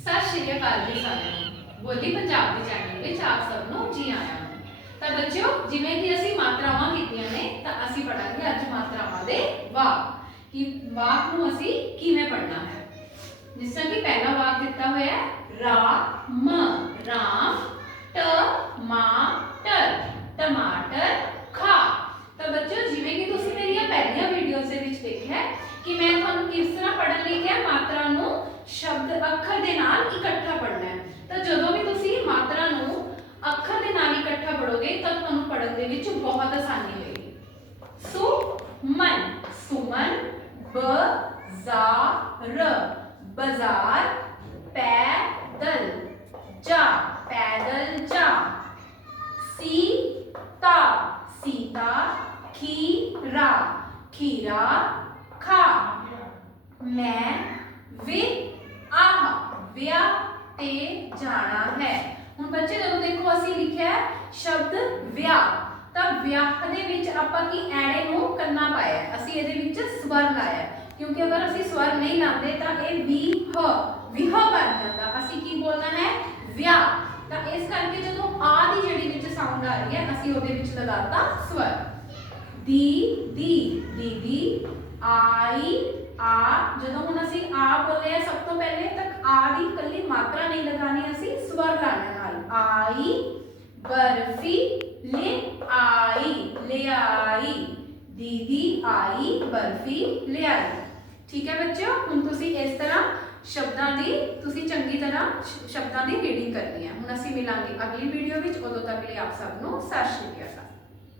ਸਤਿ ਸ਼੍ਰੀ ਅਕਾਲ ਜੀ ਸਾਰਿਆਂ ਨੂੰ। ਬੋਲੀ ਪੰਜਾਬ ਦੇ ਚੈਨਲ ਵਿੱਚ ਆਪ ਸਭ ਨੂੰ ਜੀ ਆਇਆਂ ਨੂੰ। ਤਾਂ ਬੱਚਿਓ, ਜਿਵੇਂ ਕਿ ਅਸੀਂ ਮਾਤਰਾਵਾਂ ਕੀਤੀਆਂ ਨੇ, ਤਾਂ ਅਸੀਂ ਪੜਾਂਗੇ ਅੱਜ ਮਾਤਰਾਵਾਂ ਦੇ ਵਾਕ। ਕਿ ਵਾਕ ਨੂੰ ਅਸੀਂ ਕਿਵੇਂ ਪੜਨਾ ਹੈ? ਜਿਸ ਤਰ੍ਹਾਂ ਕਿ ਪਹਿਲਾ ਵਾਕ ਦਿੱਤਾ ਹੋਇਆ ਹੈ ਰਾ ਮ ਰਾਮ, ਟ ਮਾ ਟਰ ਟਮਾਟਰ, ਖਾ। ਤਾਂ ਬੱਚਿਓ, ਜਿਵੇਂ ਕਿ ਤੁਸੀਂ ਮੇਰੀਆਂ ਪਹਿਲੀਆਂ ਵੀਡੀਓਜ਼ ਦੇ ਵਿੱਚ ਦੇਖਿਆ ਕਿ ਮੈਂ ਤੁਹਾਨੂੰ ਕਿਸ ਤਰ੍ਹਾਂ ਪੜਨ ਲਈ ਕਿਹਾ ਸ਼ਬਦ ਅੱਖਰ ਦੇ ਨਾਲ ਇਕੱਠਾ ਪੜਨਾ ਹੈ। ਤਾਂ ਜਦੋਂ ਵੀ ਤੁਸੀਂ ਮਾਤਰਾ ਨੂੰ ਅੱਖਰ ਦੇ ਨਾਲ ਇਕੱਠਾ ਪੜੋਗੇ ਤਾਂ ਤੁਹਾਨੂੰ ਪੜਨ ਦੇ ਵਿੱਚ ਬਹੁਤ ਆਸਾਨੀ ਹੋਏਗੀ। ਸੋ ਮਨ ਸੁਮਨ ਬ ਜ਼ਾ ਰ ਬਾਜ਼ਾਰ, ਪੈਦਲ ਜਾ ਪੈਦਲ ਜਾ। ਸੀਤਾ ਸੀਤਾ, ਖੀਰਾ ਖੀਰਾ ਖਾ। ਮੈਂ ਵੇ ਵਿਆਹ ਤੇ ਜਾਣਾ ਹੈ। ਹੁਣ ਬੱਚੇ, ਜਦੋਂ ਦੇਖੋ ਅਸੀਂ ਲਿਖਿਆ ਸ਼ਬਦ ਵਿਆਹ, ਤਾਂ ਵਿਆਹ ਦੇ ਵਿੱਚ ਆਪਾਂ ਕੀ ਐੜੇ ਨੂੰ ਕੰਨਾ ਪਾਇਆ ਅਸੀਂ ਇਹਦੇ ਵਿੱਚ ਸਵਰ ਲਾਇਆ ਕਿਉਂਕਿ ਅਗਰ ਅਸੀਂ ਸਵਰ ਨਹੀਂ ਲਾਉਂਦੇ ਤਾਂ ਇਹ ਵੀ ਹ ਵਿਹ ਬਣ ਜਾਂਦਾ। ਅਸੀਂ ਕੀ ਬੋਲਣਾ ਹੈ? ਵਿਆਹ। ਤਾਂ ਇਸ ਕਰਕੇ ਜਦੋਂ ਆ ਦੀ ਜਿਹੜੀ ਵਿੱਚ ਸਾਊਂਡ ਆ ਰਹੀ ਹੈ, ਅਸੀਂ ਉਹਦੇ ਵਿੱਚ ਲਗਾਤਾ ਸਵਰ। ਦੀ ਦੀ ਦੀਦੀ ਆਈ ਆ, ਜਦੋਂ ਹੁਣ ਅਸੀਂ ਆ ਬੋਲੇ ਆ, ਸਭ ਤੋਂ ਪਹਿਲੇ ਤਾਂ ਆ ਦੀ ਇਕੱਲੀ ਮਾਤਰਾ ਨਹੀਂ ਲਗਾਣੀ ਅਸੀਂ ਸਵਰ ਲਾਣਾ ਨਾਲ। ਆਈ, ਬਰਫੀ, ਲੈ ਆਈ ਲੈ ਆਈ ਦੀਦੀ ਆਈ, ਬਰਫੀ ਲੈ ਆਈ ਠੀਕ ਹੈ ਬੱਚਿਓ, ਹੁਣ ਤੁਸੀਂ ਇਸ ਤਰ੍ਹਾਂ ਸ਼ਬਦਾਂ ਦੀ, ਤੁਸੀਂ ਚੰਗੀ ਤਰ੍ਹਾਂ ਸ਼ਬਦਾਂ ਦੀ ਰੀਡਿੰਗ ਕਰਨੀ ਹੈ। ਹੁਣ ਅਸੀਂ ਮਿਲਾਂਗੇ ਅਗਲੀ ਵੀਡੀਓ ਵਿੱਚ, ਉਦੋਂ ਤੱਕ ਲਈ ਆਪ ਸਭ ਨੂੰ ਸਤਿ ਸ਼੍ਰੀ ਅਕਾਲ।